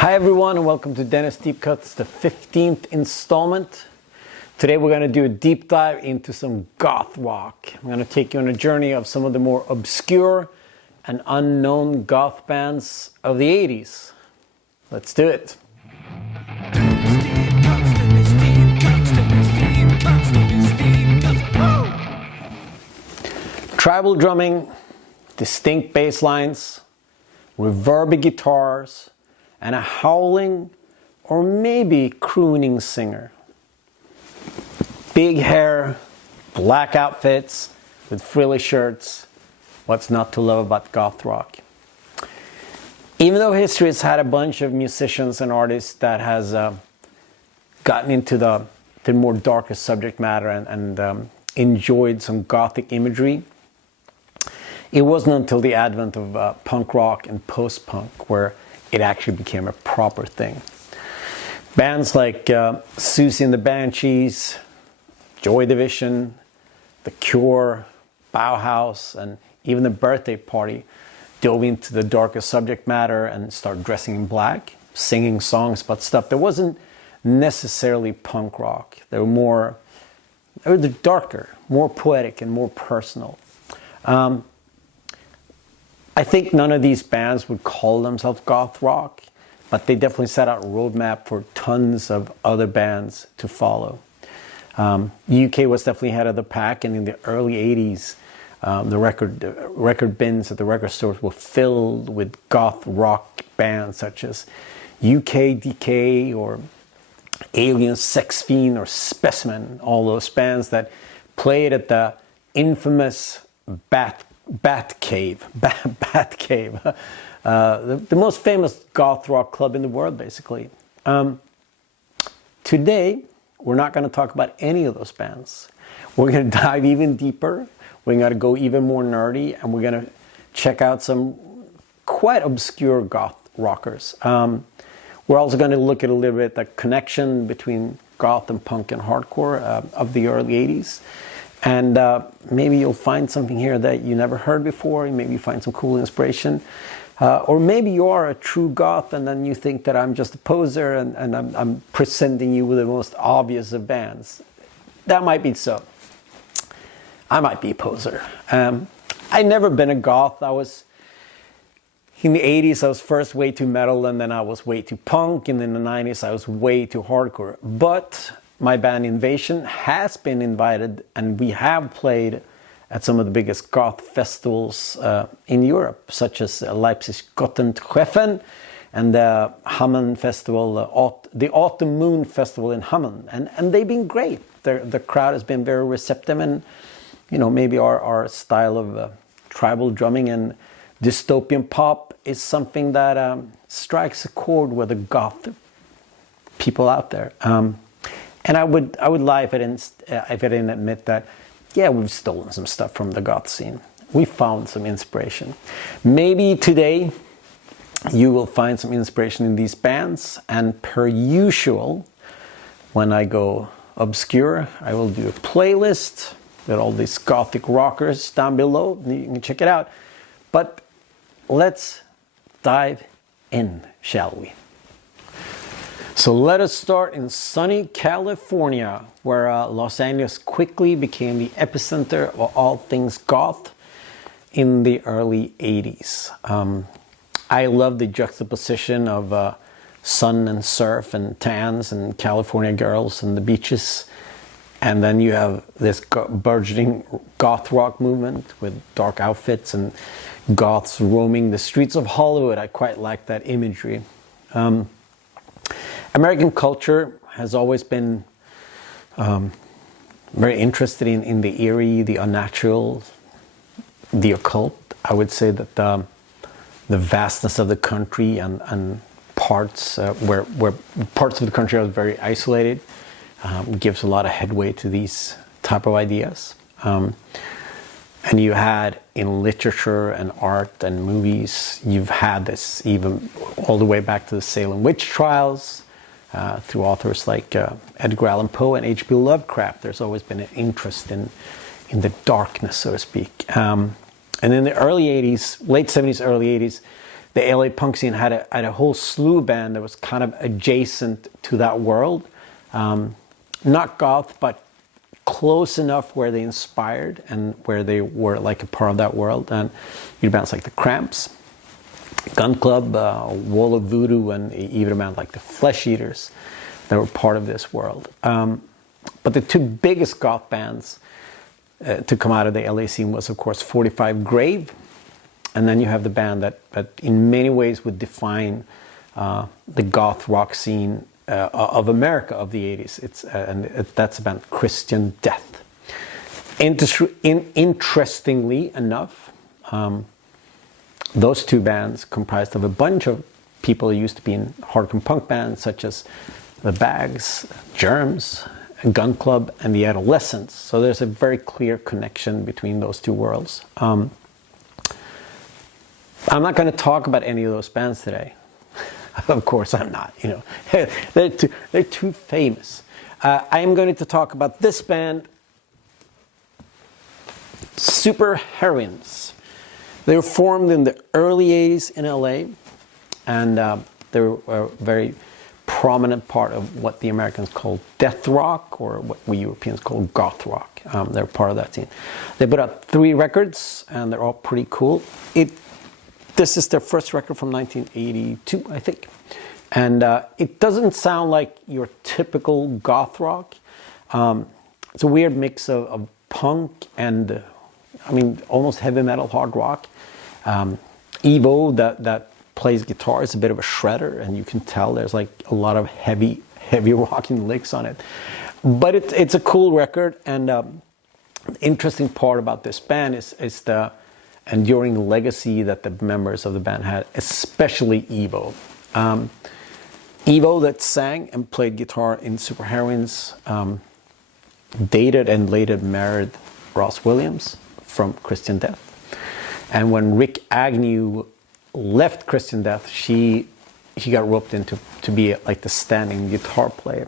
Hi everyone and welcome to Dennis Deep Cuts, the 15th installment. Today we're going to do a deep dive into some goth rock. I'm going to take you on a journey of some of the more obscure and unknown goth bands of the 80s. Let's do it. Tribal drumming, distinct bass lines, reverby guitars, and a howling or maybe crooning singer. Big hair, black outfits with frilly shirts. What's not to love about goth rock? Even though history has had a bunch of musicians and artists that has gotten into the more darker subject matter and enjoyed some gothic imagery, it wasn't until the advent of punk rock and post-punk where it actually became a proper thing. Bands like Susie and the Banshees, Joy Division, The Cure, Bauhaus, and even The Birthday Party dove into the darker subject matter and started dressing in black, singing songs about stuff that wasn't necessarily punk rock. They were darker, more poetic, and more personal. I think none of these bands would call themselves goth rock, but they definitely set out a roadmap for tons of other bands to follow. The UK was definitely ahead of the pack, and in the early 80s, the record bins at the record stores were filled with goth rock bands such as UK Decay or Alien Sex Fiend or Specimen, all those bands that played at the infamous Batcave, the most famous goth rock club in the world, basically. Today, we're not going to talk about any of those bands. We're going to dive even deeper. We're going to go even more nerdy, and we're going to check out some quite obscure goth rockers. We're also going to look at a little bit the connection between goth and punk and hardcore of the early 80s. And maybe you'll find something here that you never heard before. Maybe you find some cool inspiration. Or maybe you are a true goth and then you think that I'm just a poser and I'm presenting you with the most obvious of bands. That might be so. I might be a poser. I've never been a goth. In the 80s, I was first way too metal, and then I was way too punk, and in the 90s, I was way too hardcore. But my band Invasion has been invited, and we have played at some of the biggest goth festivals in Europe, such as Leipzig Gottentreffen and the Hameln Festival, the Autumn Moon Festival in Hameln. And they've been great. The crowd has been very receptive, and maybe our style of tribal drumming and dystopian pop is something that strikes a chord with the goth people out there. And I would lie if I didn't admit that, yeah, we've stolen some stuff from the goth scene. We found some inspiration. Maybe today you will find some inspiration in these bands, and per usual, when I go obscure, I will do a playlist with all these gothic rockers down below. You can check it out. But let's dive in, shall we? So let us start in sunny California, where Los Angeles quickly became the epicenter of all things goth in the early 80s. I love the juxtaposition of sun and surf and tans and California girls and the beaches. And then you have this burgeoning goth rock movement with dark outfits and goths roaming the streets of Hollywood. I quite like that imagery. American culture has always been very interested in the eerie, the unnatural, the occult. I would say that the vastness of the country and parts where parts of the country are very isolated gives a lot of headway to these type of ideas. And you had in literature and art and movies, you've had this even all the way back to the Salem witch trials. Through authors like Edgar Allan Poe and H.P. Lovecraft, there's always been an interest in the darkness, so to speak. And in the early 80s, late 70s, early 80s, the LA punk scene had a whole slew band that was kind of adjacent to that world. Not goth, but close enough where they inspired and where they were like a part of that world. And you had bands like the Cramps, Gun Club, Wall of Voodoo, and even a band like the Flesh Eaters that were part of this world. But the two biggest goth bands to come out of the LA scene was, of course, 45 Grave, and then you have the band that in many ways would define the goth rock scene of America of the 80s. That's the band Christian Death. Interestingly enough, those two bands comprised of a bunch of people who used to be in hardcore punk bands such as the Bags, Germs, Gun Club, and the Adolescents. So there's a very clear connection between those two worlds. I'm not going to talk about any of those bands today. Of course I'm not, you know. They're too famous. I am going to talk about this band, Super Heroines. They were formed in the early 80s in LA, and they were a very prominent part of what the Americans call Deathrock, or what we Europeans call goth-rock. They're part of that scene. They put out 3 records, and they're all pretty cool. This is their first record from 1982, I think. And it doesn't sound like your typical goth rock. It's a weird mix of punk and, I mean, almost heavy metal, hard rock. Evo, that plays guitar, is a bit of a shredder, and you can tell there's like a lot of heavy rocking licks on it. But it's a cool record, and the interesting part about this band is the enduring legacy that the members of the band had, especially Evo. Evo, that sang and played guitar in Super Heroines, dated and later married Ross Williams from Christian Death. And when Rick Agnew left Christian Death, he got roped into to be like the standing guitar player.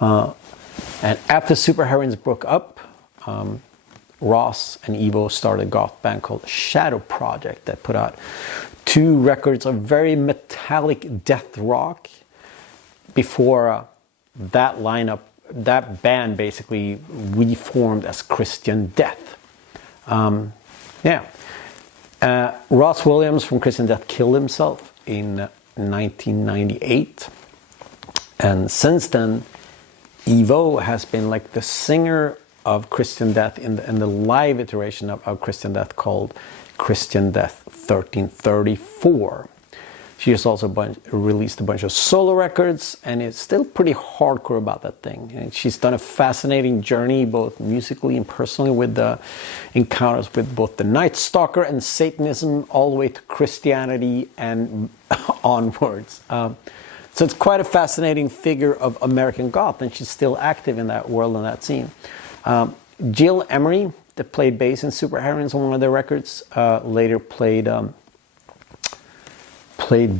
And after Super Heroines broke up, Ross and Evo started a goth band called Shadow Project that put out 2 records of very metallic death rock before that lineup, that band basically reformed as Christian Death. Ross Williams from Christian Death killed himself in 1998, and since then Evo has been like the singer of Christian Death in the live iteration of Christian Death called Christian Death 1334. She has also released a bunch of solo records, and is still pretty hardcore about that thing. And she's done a fascinating journey, both musically and personally, with the encounters with both the Night Stalker and Satanism, all the way to Christianity and onwards. So it's quite a fascinating figure of American goth, and she's still active in that world and that scene. Jill Emery, that played bass in Super Heroines on one of their records, later played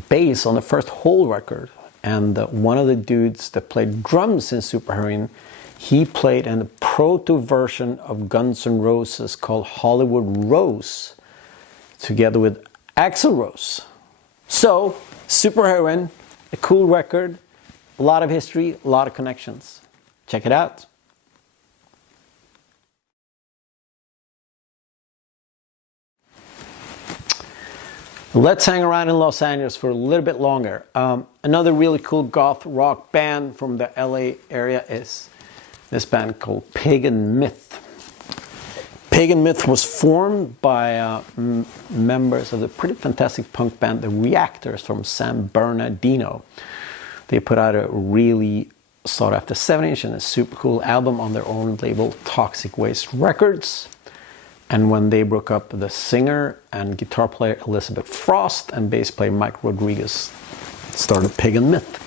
bass on the first Hole record. And one of the dudes that played drums in Super Heroine, he played in a proto version of Guns N' Roses called Hollywood Rose, together with Axl Rose. So, Super Heroine, a cool record, a lot of history, a lot of connections. Check it out. Let's hang around in Los Angeles for a little bit longer. Another really cool goth rock band from the LA area is this band called Pagan Myth. Pagan Myth was formed by members of the pretty fantastic punk band The Reactors from San Bernardino. They put out a really sought after 7-inch and a super cool album on their own label, Toxic Waste Records. And when they broke up, the singer and guitar player Elizabeth Frost and bass player Mike Rodriguez started Pagan Myth.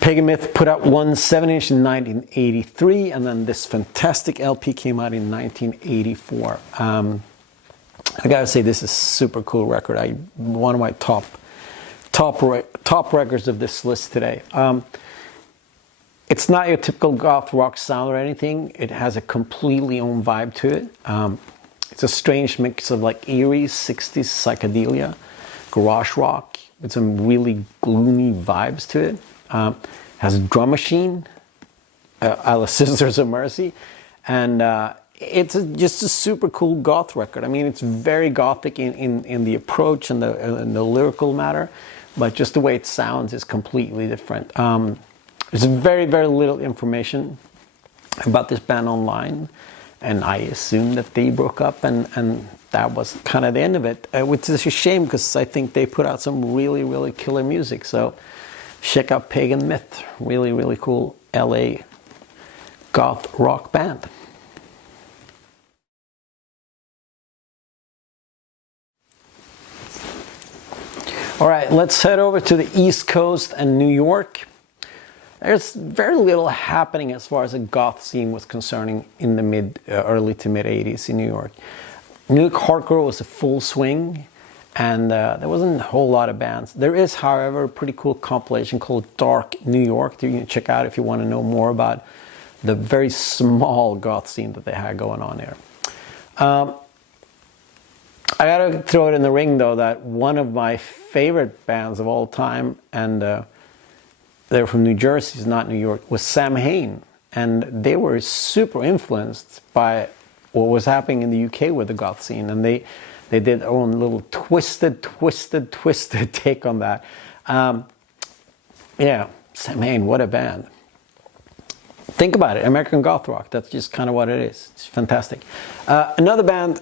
Pagan Myth put out one 7-inch in 1983, and then this fantastic LP came out in 1984. I gotta say, this is a super cool record. One of my top records of this list today. It's not your typical goth rock sound or anything. It has a completely own vibe to it. It's a strange mix of like eerie 60s psychedelia garage rock with some really gloomy vibes to it. Has a drum machine, a la Sisters of Mercy, and it's just a super cool goth record. I mean, it's very gothic in the approach and the lyrical matter, but just the way it sounds is completely different. There's very, very little information about this band online, and I assume that they broke up, and that was kind of the end of it, which is a shame because I think they put out some really, really killer music. So check out Pagan Myth, really, really cool LA goth rock band. All right, let's head over to the East Coast and New York. There's very little happening as far as the goth scene was concerning in the early to mid 80s in New York. New York hardcore was a full swing, and there wasn't a whole lot of bands. There is, however, a pretty cool compilation called Dark New York that you can check out if you want to know more about the very small goth scene that they had going on there. I gotta throw it in the ring though that one of my favorite bands of all time, and they're from New Jersey, not New York, was Samhain, and they were super influenced by what was happening in the UK with the goth scene, and they did their own little twisted take on that. Yeah, Samhain, what a band. Think about it, American goth rock, that's just kind of what it is. It's fantastic. Another band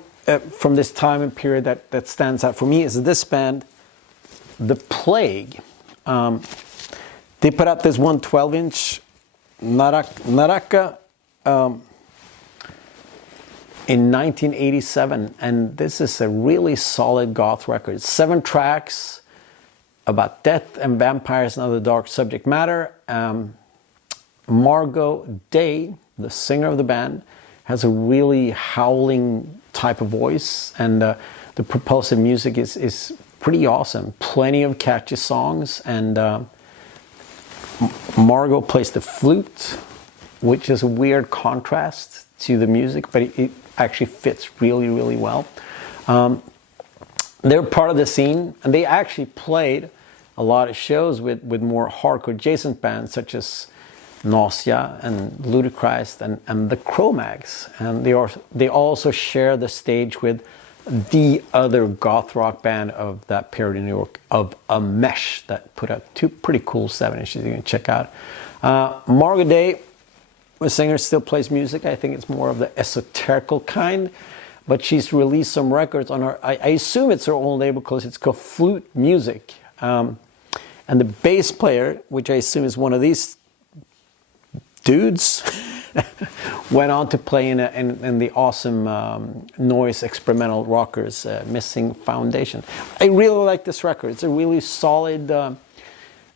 from this time and period that stands out for me is this band, The Plague. They put out this 112-inch Naraka in 1987, and this is a really solid goth record. 7 tracks about death and vampires and other dark subject matter. Margot Day, the singer of the band, has a really howling type of voice, and the propulsive music is pretty awesome. Plenty of catchy songs, and Margot plays the flute, which is a weird contrast to the music, but it actually fits really, really well. They're part of the scene, and they actually played a lot of shows with more hardcore adjacent bands such as Nausea and Ludicrous and the Cro-Mags, and they also share the stage with the other goth rock band of that period in New York, of A Mesh, that put out 2 pretty cool 7-inches you can check out. Margot Day, the singer, still plays music. I think it's more of the esoterical kind, but she's released some records on her, I assume it's her own label because it's called Flute Music. And the bass player, which I assume is one of these dudes, went on to play in the awesome noise experimental rockers, Missing Foundation. I really like this record. It's a really solid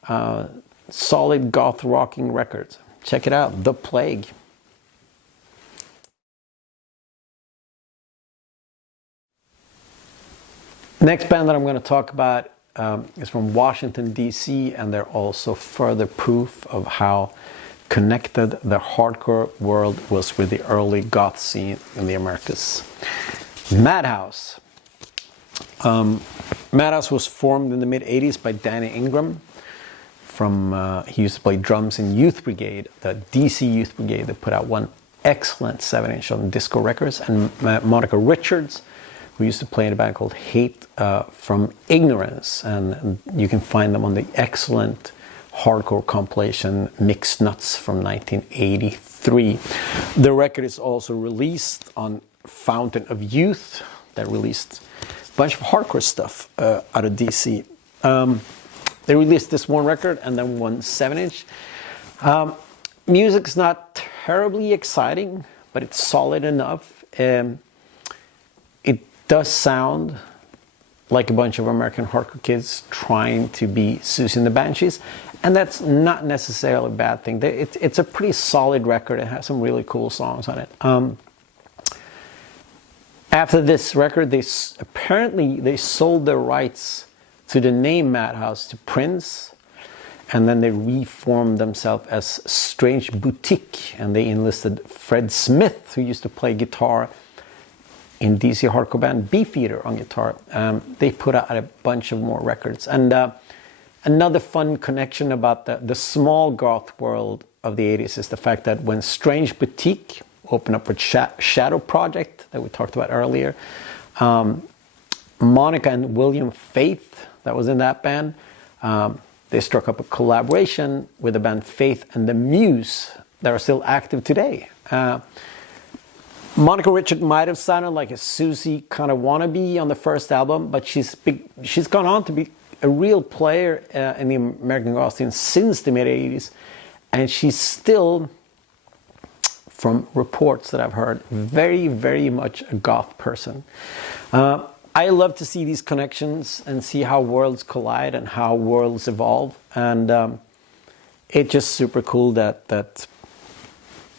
goth rocking record. Check it out, The Plague. Next band that I'm going to talk about is from Washington, D.C., and they're also further proof of how connected the hardcore world was with the early goth scene in the Americas. Madhouse. Madhouse was formed in the mid-80s by Danny Ingram. He used to play drums in Youth Brigade, the DC Youth Brigade, that put out one excellent 7-inch on Disco Records, and Monica Richards, who used to play in a band called Hate from Ignorance, and you can find them on the excellent hardcore compilation Mixed Nuts from 1983. The record is also released on Fountain of Youth, that released a bunch of hardcore stuff out of DC. They released this one record and then one 7-inch. Music's not terribly exciting, but it's solid enough. It does sound like a bunch of American hardcore kids trying to be Susie and the Banshees, and that's not necessarily a bad thing. It's a pretty solid record. It has some really cool songs on it. After this record, they sold their rights to the name Madhouse to Prince, and then they reformed themselves as Strange Boutique, and they enlisted Fred Smith, who used to play guitar in DC hardcore band Beefeater on guitar. They put out a bunch of more records. And another fun connection about the small goth world of the 80s is the fact that when Strange Boutique opened up with Shadow Project that we talked about earlier, Monica and William Faith, that was in that band, they struck up a collaboration with the band Faith and the Muse that are still active today. Monica Richard might have sounded like a Susie kind of wannabe on the first album, but she's gone on to be a real player in the American goth scene since the mid-80s, and she's still, from reports that I've heard, very, very much a goth person. I love to see these connections and see how worlds collide and how worlds evolve, and it's just super cool that's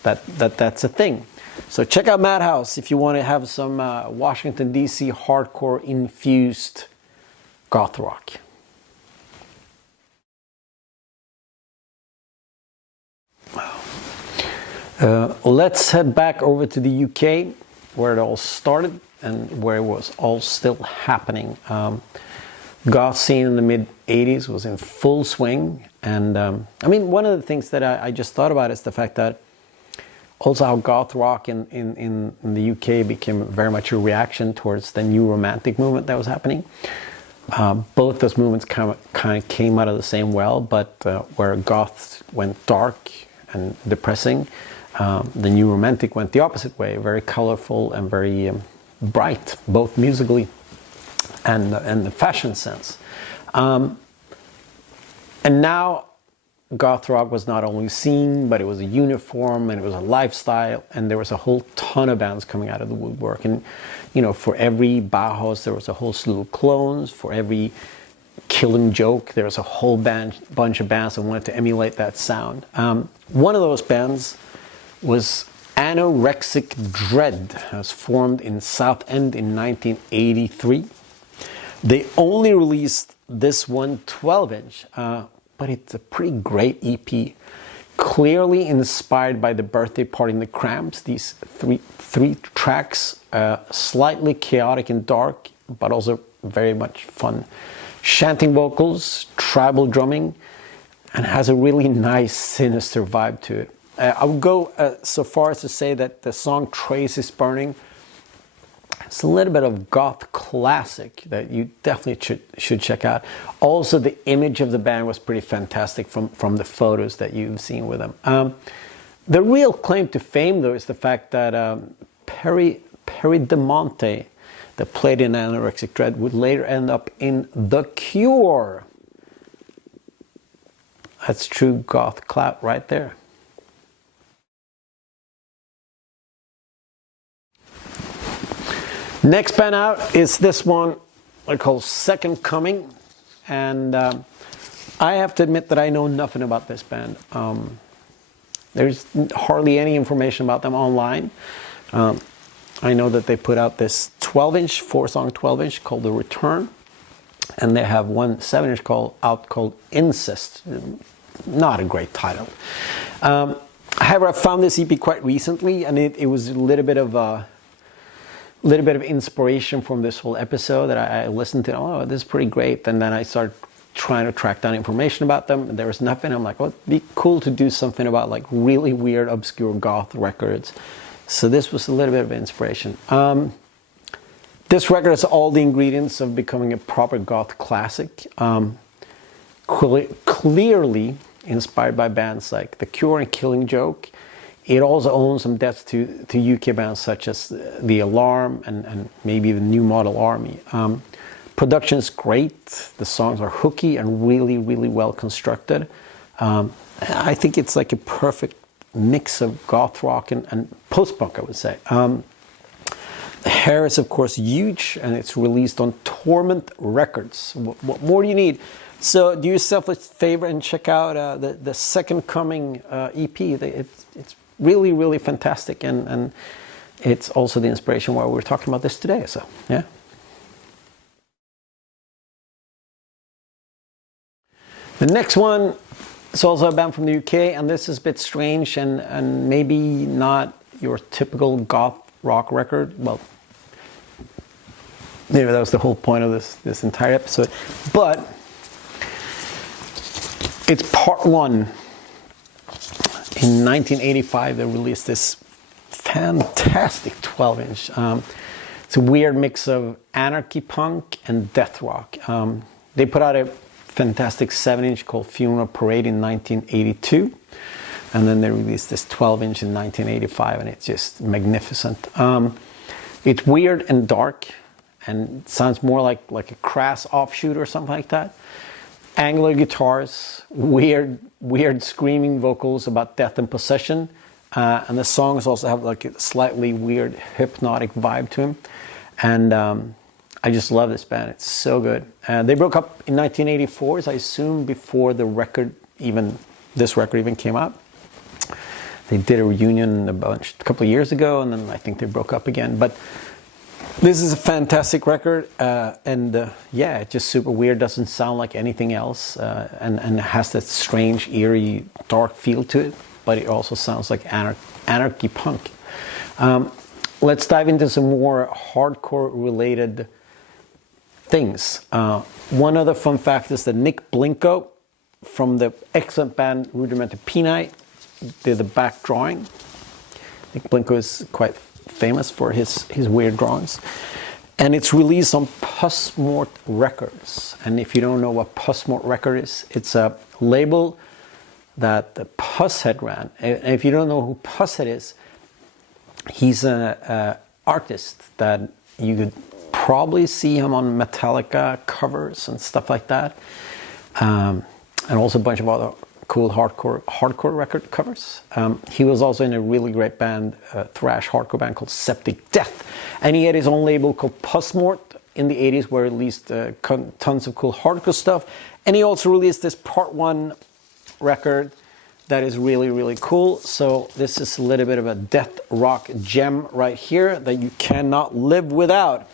a thing. So check out Madhouse if you want to have some Washington DC hardcore infused goth rock. Let's head back over to the UK, where it all started and where it was all still happening. Goth scene in the mid 80s was in full swing, and I mean, one of the things that I just thought about is the fact that also how goth rock in the UK became very much a reaction towards the new romantic movement that was happening. Both those movements kind of came out of the same well, but where goth went dark and depressing, the new romantic went the opposite way, very colorful and very bright, both musically and the fashion sense. And now goth rock was not only seen, but it was a uniform and it was a lifestyle, and there was a whole ton of bands coming out of the woodwork. And you know, for every Bauhaus there was a whole slew of clones. For every Killing Joke there was a whole bunch of bands that wanted to emulate that sound. One of those bands was Anorexic Dread. It was formed in Southend in 1983. They only released this one 12-inch, but it's a pretty great EP. Clearly inspired by The Birthday Party and the Cramps. These three tracks, slightly chaotic and dark, but also very much fun. Chanting vocals, tribal drumming, and has a really nice sinister vibe to it. I would go so far as to say that the song Trace is Burning, it's a little bit of goth classic that you definitely should check out. Also, the image of the band was pretty fantastic from the photos that you've seen with them. The real claim to fame, though, is the fact that Perry DeMonte, that played in Anorexic Dread, would later end up in The Cure. That's true goth clout right there. Next band out is this one I call Second Coming, and I have to admit that I know nothing about this band. There's hardly any information about them online. I know that they put out this 12-inch, 4-song 12-inch called The Return, and they have one 7-inch called Incest. Not a great title. However, I found this EP quite recently, and it was a little bit of inspiration from this whole episode that I listened to. Oh, this is pretty great. And then I started trying to track down information about them, and there was nothing. I'm like, well, it'd be cool to do something about like really weird, obscure goth records. So this was a little bit of inspiration. This record has all the ingredients of becoming a proper goth classic. Clearly inspired by bands like The Cure and Killing Joke. It also owns some debts to UK bands such as The Alarm and maybe the New Model Army. Production is great. The songs are hooky and really, really well constructed. I think it's like a perfect mix of goth rock and post-punk, I would say. The hair is, of course, huge, and it's released on Torment Records. What more do you need? So do yourself a favor and check out the Second Coming EP. It's really, really fantastic, and it's also the inspiration why we're talking about this today. So, yeah. The next one is also a band from the UK, and this is a bit strange and maybe not your typical goth rock record. Well, Maybe that was the whole point of this entire episode. But it's part one. In 1985, they released this fantastic 12-inch. It's a weird mix of anarchy punk and Deathrock. They put out a fantastic 7-inch called Funeral Parade in 1982. And then they released this 12-inch in 1985, and it's just magnificent. It's weird and dark, and sounds more like a crass offshoot or something like that. Angular guitars, weird screaming vocals about death and possession, and the songs also have like a slightly weird hypnotic vibe to them. And I just love this band. It's so good. They broke up in 1984, so I assume before this record even came out. They did a reunion a couple of years ago, and then I think they broke up again. But this is a fantastic record, and yeah, it's just super weird. Doesn't sound like anything else, and has that strange, eerie, dark feel to it. But it also sounds like anarchy punk. Let's dive into some more hardcore-related things. One other fun fact is that Nick Blinko from the excellent band Rudimental Peni did the back drawing. Nick Blinko is quite famous for his weird drawings, and it's released on Pussmort Records. And if you don't know what Pussmort Record is, it's a label that the Pusshead ran. And if you don't know who Pusshead is, he's an artist that you could probably see him on Metallica covers and stuff like that, and also a bunch of other cool hardcore record covers. He was also in a really great band, thrash hardcore band called Septic Death, and he had his own label called Pussmort in the 80s, where he released tons of cool hardcore stuff. And he also released this part one record that is really, really cool. So this is a little bit of a death rock gem right here that you cannot live without,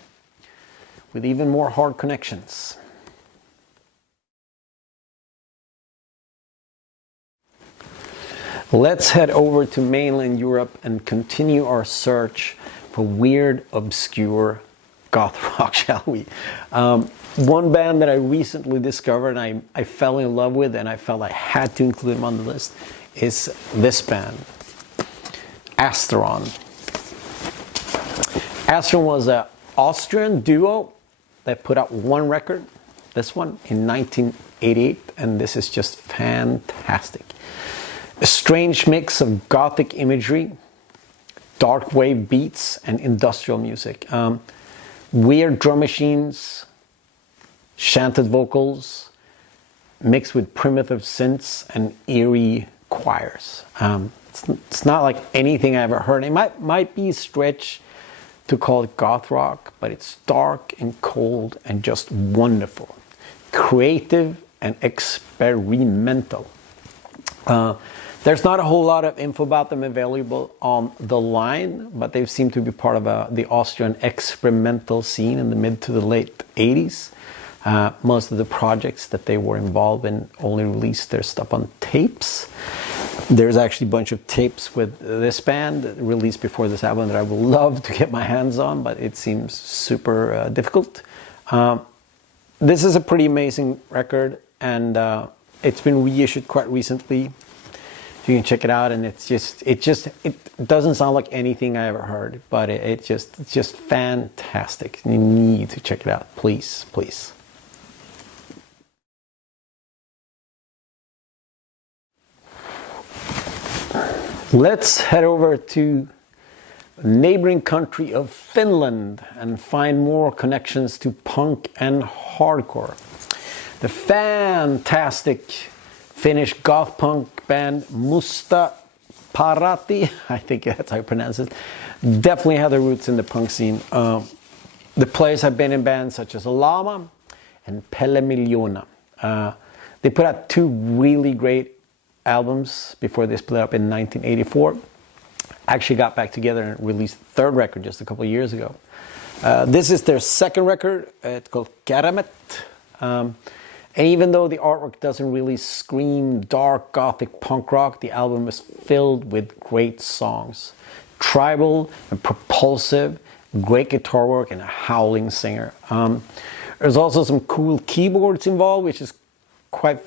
with even more hard connections. Let's head over to mainland Europe and continue our search for weird, obscure goth rock, shall we? One band that I recently discovered and I fell in love with, and I felt I had to include them on the list, is this band, Asteron. Asteron was an Austrian duo that put out one record, this one, in 1988, and this is just fantastic. A strange mix of gothic imagery, dark wave beats, and industrial music. Weird drum machines, chanted vocals, mixed with primitive synths and eerie choirs. It's not like anything I ever heard. It might be a stretch to call it goth rock, but it's dark and cold and just wonderful. Creative and experimental. There's not a whole lot of info about them available on the line, but they seem to be part of the Austrian experimental scene in the mid to the late 80s. Most of the projects that they were involved in only released their stuff on tapes. There's actually a bunch of tapes with this band released before this album that I would love to get my hands on, but it seems super difficult. This is a pretty amazing record, and it's been reissued quite recently. You can check it out, and it doesn't sound like anything I ever heard, but it's just fantastic. You need to check it out, please. Let's head over to the neighboring country of Finland and find more connections to punk and hardcore. The fantastic Finnish goth punk band Musta Parati, I think that's how you pronounce it, definitely have their roots in the punk scene. The players have been in bands such as Lama and Pelle Miljoona. They put out two really great albums before they split up in 1984. Actually got back together and released the third record just a couple of years ago. This is their second record. It's called Karamet. And even though the artwork doesn't really scream dark gothic punk rock, the album is filled with great songs. Tribal and propulsive great guitar work, and a howling singer. There's also some cool keyboards involved, which is quite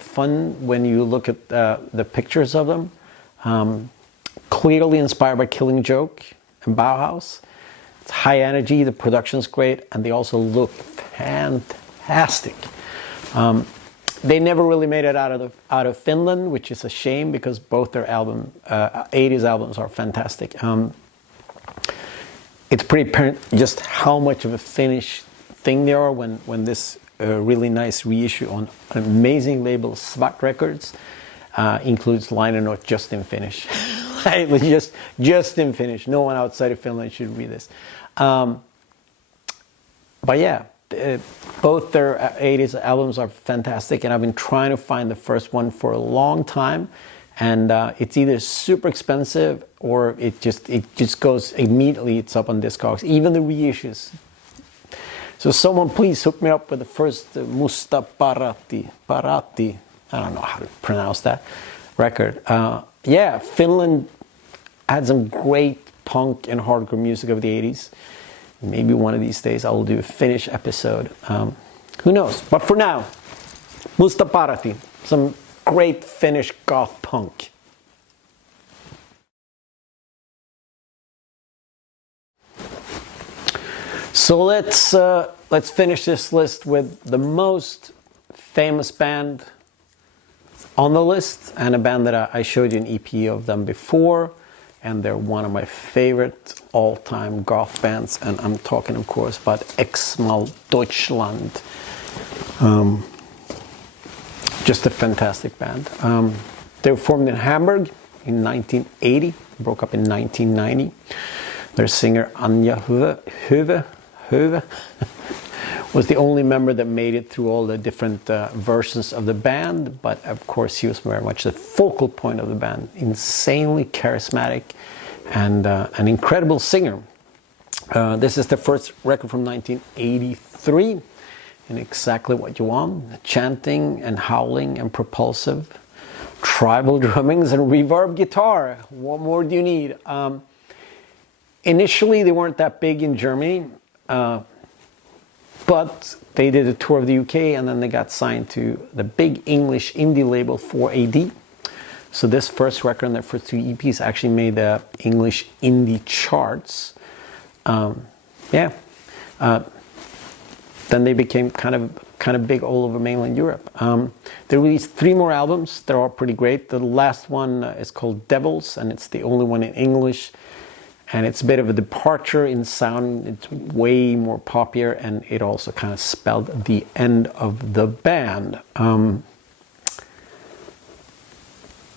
fun when you look at the pictures of them. Clearly inspired by Killing Joke and Bauhaus. It's high energy, the production's great, and they also look fantastic. They never really made it out of Finland, which is a shame because both their 80s albums are fantastic. It's pretty apparent just how much of a Finnish thing they are when this really nice reissue on an amazing label, Svart Records, includes liner note just in Finnish. just in Finnish. No one outside of Finland should read this. But yeah, both their 80s albums are fantastic, and I've been trying to find the first one for a long time, and it's either super expensive or it just goes immediately. It's up on Discogs, even the reissues. So someone please hook me up with the first Musta Parati, I don't know how to pronounce that record. Yeah, Finland had some great punk and hardcore music of the 80s. Maybe one of these days I will do a Finnish episode. Who knows? But for now, Musta Parati, some great Finnish goth punk. So let's finish this list with the most famous band on the list, and a band that I showed you an EP of them before, and they're one of my favorite all-time goth bands, and I'm talking of course about Exmal Deutschland. Just a fantastic band. They were formed in Hamburg in 1980, broke up in 1990. Their singer Anja Höve was the only member that made it through all the different versions of the band, but of course he was very much the focal point of the band. Insanely charismatic and an incredible singer. This is the first record from 1983, and exactly what you want: chanting and howling and propulsive, tribal drummings and reverb guitar. What more do you need? Initially they weren't that big in Germany, but they did a tour of the UK, and then they got signed to the big English indie label 4AD. So this first record and their first two EPs actually made the English indie charts. Then they became kind of big all over mainland Europe. They released 3 more albums. They're all pretty great. The last one is called Devils, and it's the only one in English. And it's a bit of a departure in sound. It's way more popular, and it also kind of spelled the end of the band.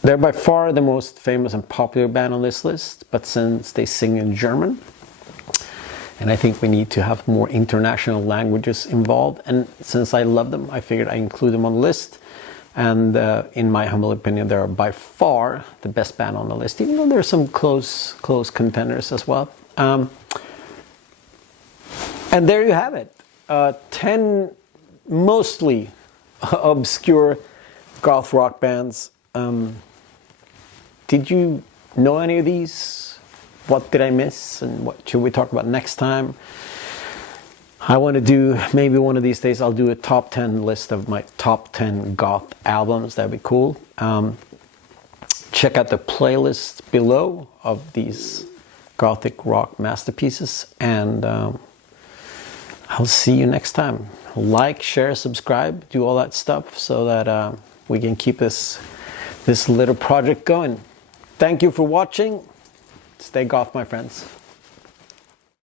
They're by far the most famous and popular band on this list, but since they sing in German, and I think we need to have more international languages involved, and since I love them, I figured I include them on the list. And in my humble opinion, they're by far the best band on the list, even though there's some close contenders as well. And there you have it. 10 mostly obscure goth rock bands. Did you know any of these? What did I miss? And what should we talk about next time? I want to do, maybe one of these days, I'll do a top 10 list of my top 10 goth albums. That'd be cool. Check out the playlist below of these gothic rock masterpieces. And I'll see you next time. Like, share, subscribe, do all that stuff so that we can keep this little project going. Thank you for watching. Stay goth, my friends.